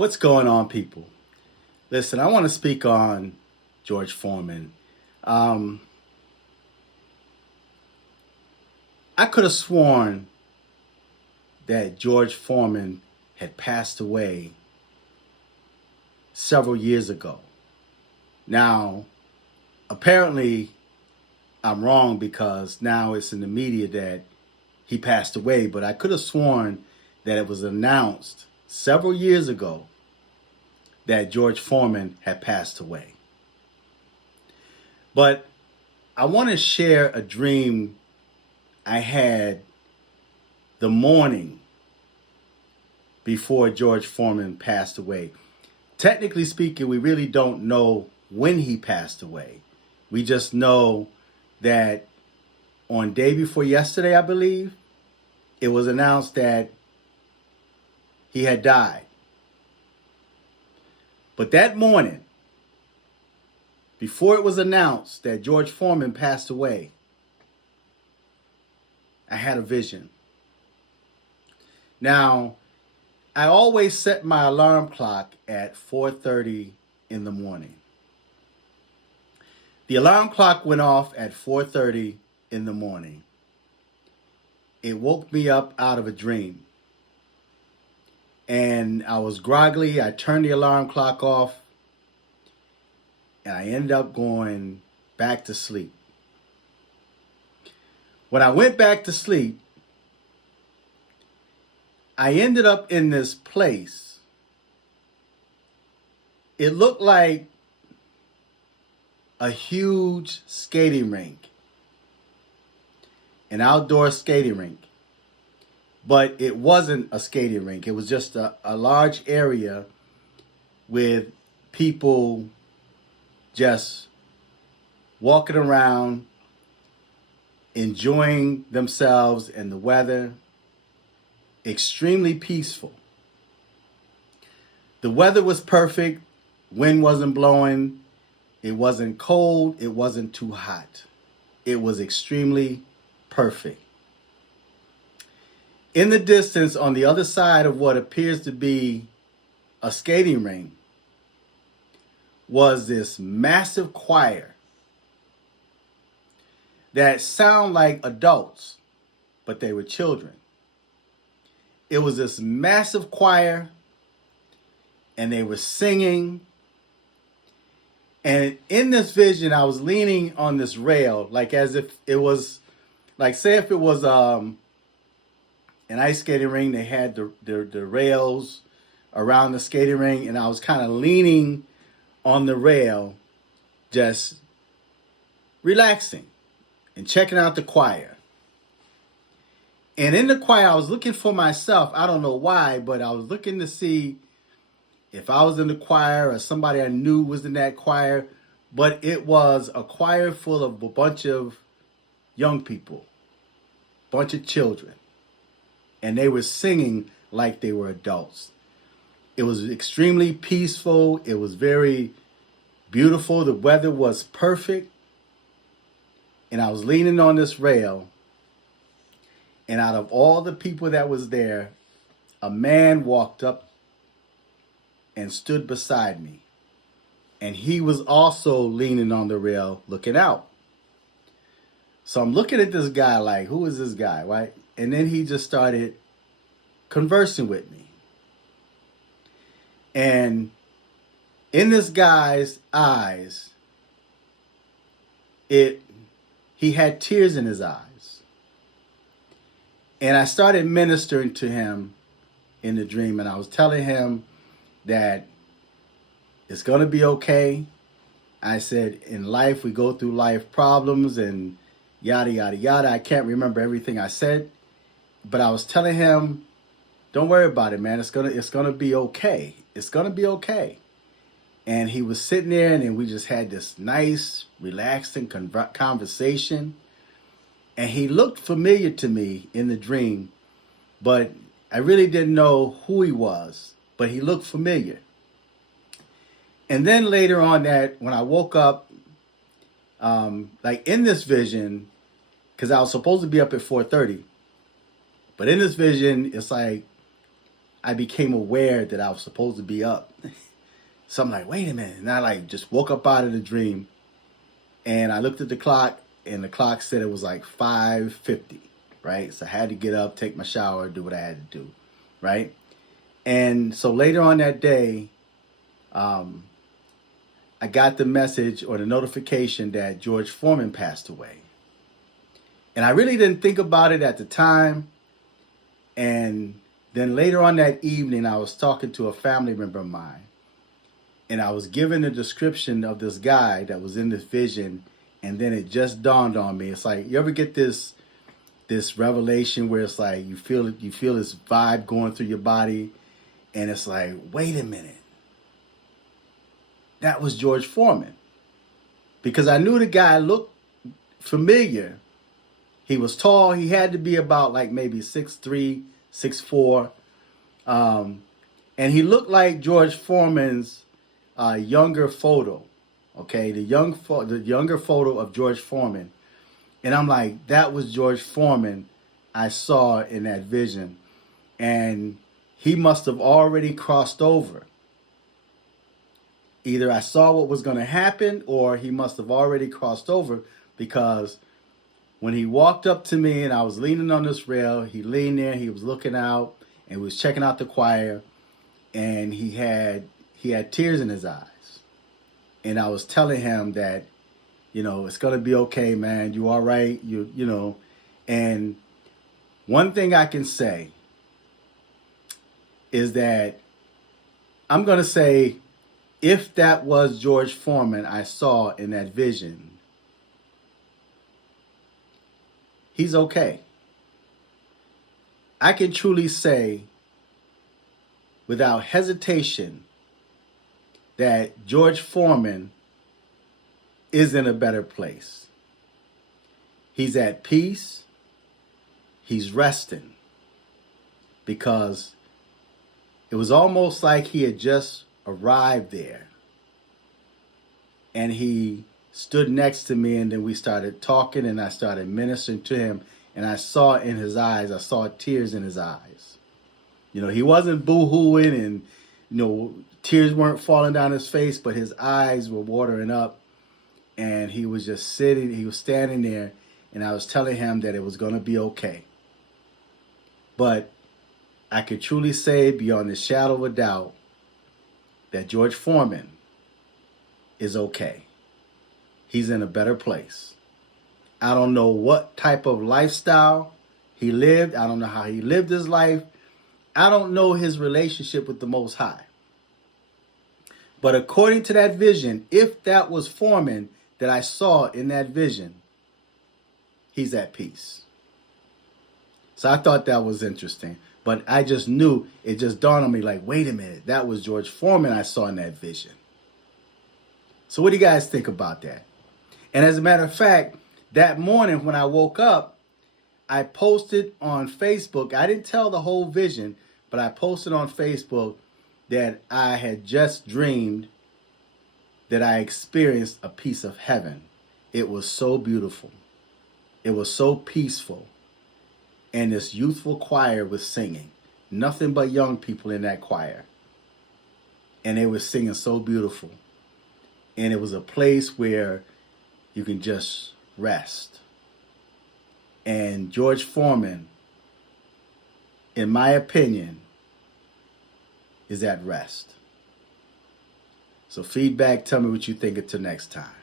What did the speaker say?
What's going on, people? Listen, I want to speak on George Foreman. Um, I could have sworn that George Foreman had passed away several years ago. Now, apparently, I'm wrong because now it's in the media that he passed away, but I could have sworn that it was announced several years ago that George Foreman had passed away. But I want to share a dream I had the morning before George Foreman passed away. Technically speaking, we really don't know when he passed away. We just know that on day before yesterday, I believe, it was announced that he had died. But that morning, before it was announced that George Foreman passed away, I had a vision. Now, I always set my alarm clock at 4:30 in the morning. The alarm clock went off at 4:30 in the morning. It woke me up out of a dream. And I was groggly. I turned the alarm clock off and I ended up going back to sleep. When I went back to sleep, I ended up in this place. It looked like a huge skating rink, an outdoor skating rink. But it wasn't a skating rink. It was just a large area with people just walking around, enjoying themselves and the weather. Extremely peaceful. The weather was perfect. Wind wasn't blowing. It wasn't cold. It wasn't too hot. It was extremely perfect. In the distance, on the other side of what appears to be a skating ring, was this massive choir that sound like adults, but they were children. It was this massive choir, and they were singing. And in this vision, I was leaning on this rail, like as if it was, like say if it was an ice skating ring, they had the rails around the skating ring, and I was kind of leaning on the rail, just relaxing and checking out the choir. And in the choir, I was looking for myself. I don't know why, but I was looking to see if I was in the choir or somebody I knew was in that choir. But it was a choir full of a bunch of young people, bunch of children. And they were singing like they were adults. It was extremely peaceful. It was very beautiful. The weather was perfect. And I was leaning on this rail. And out of all the people that was there, a man walked up and stood beside me. And he was also leaning on the rail looking out. So I'm looking at this guy like, who is this guy, right? And then he just started conversing with me. And in this guy's eyes, he had tears in his eyes. And I started ministering to him in the dream, and I was telling him that it's going to be okay. I said, in life, we go through life problems and yada, yada, yada. I can't remember everything I said, but I was telling him, don't worry about it, man. It's gonna be okay. It's going to be okay. And he was sitting there, and we just had this nice, relaxing conversation. And he looked familiar to me in the dream, but I really didn't know who he was, but he looked familiar. And then later on that, when I woke up, like in this vision, because I was supposed to be up at 4:30, but in this vision, it's like I became aware that I was supposed to be up. So I'm like, wait a minute. And I like just woke up out of the dream, and I looked at the clock, and the clock said it was like 5:50, right? So I had to get up, take my shower, do what I had to do, right? And so later on that day, um, I got the message or the notification that George Foreman passed away. And I really didn't think about it at the time. And then later on that evening, I was talking to a family member of mine, and I was given a description of this guy that was in this vision. And then it just dawned on me. It's like, you ever get this revelation where it's like you feel this vibe going through your body, and it's like, wait a minute, that was George Foreman. Because I knew the guy looked familiar. He was tall. He had to be about like maybe 6'3", 6'4", and he looked like George Foreman's younger photo. Okay, the younger photo of George Foreman, and I'm like, that was George Foreman I saw in that vision, and he must have already crossed over. Either I saw what was going to happen, or he must have already crossed over, because when he walked up to me and I was leaning on this rail, he leaned there, he was looking out and was checking out the choir, and he had tears in his eyes. And I was telling him that, it's going to be okay, man. You all right? You know. And one thing I can say is that I'm going to say, if that was George Foreman I saw in that vision, he's okay. I can truly say without hesitation that George Foreman is in a better place. He's at peace. He's resting, because it was almost like he had just arrived there, and he stood next to me, and then we started talking, and I started ministering to him, and I saw in his eyes, I saw tears in his eyes. He wasn't boo-hooing, and tears weren't falling down his face, but his eyes were watering up, and he was just he was standing there, and I was telling him that it was going to be okay. But I could truly say beyond the shadow of a doubt that George Foreman is okay. He's in a better place. I don't know what type of lifestyle he lived. I don't know how he lived his life. I don't know his relationship with the Most High. But according to that vision, if that was Foreman that I saw in that vision, he's at peace. So I thought that was interesting. But I just knew, it just dawned on me like, wait a minute, that was George Foreman I saw in that vision. So what do you guys think about that? And as a matter of fact, that morning when I woke up, I posted on Facebook. I didn't tell the whole vision, but I posted on Facebook that I had just dreamed that I experienced a piece of heaven. It was so beautiful. It was so peaceful. And this youthful choir was singing. Nothing but young people in that choir. And they were singing so beautiful. And it was a place where you can just rest. And George Foreman, in my opinion, is at rest. So feedback, tell me what you think until next time.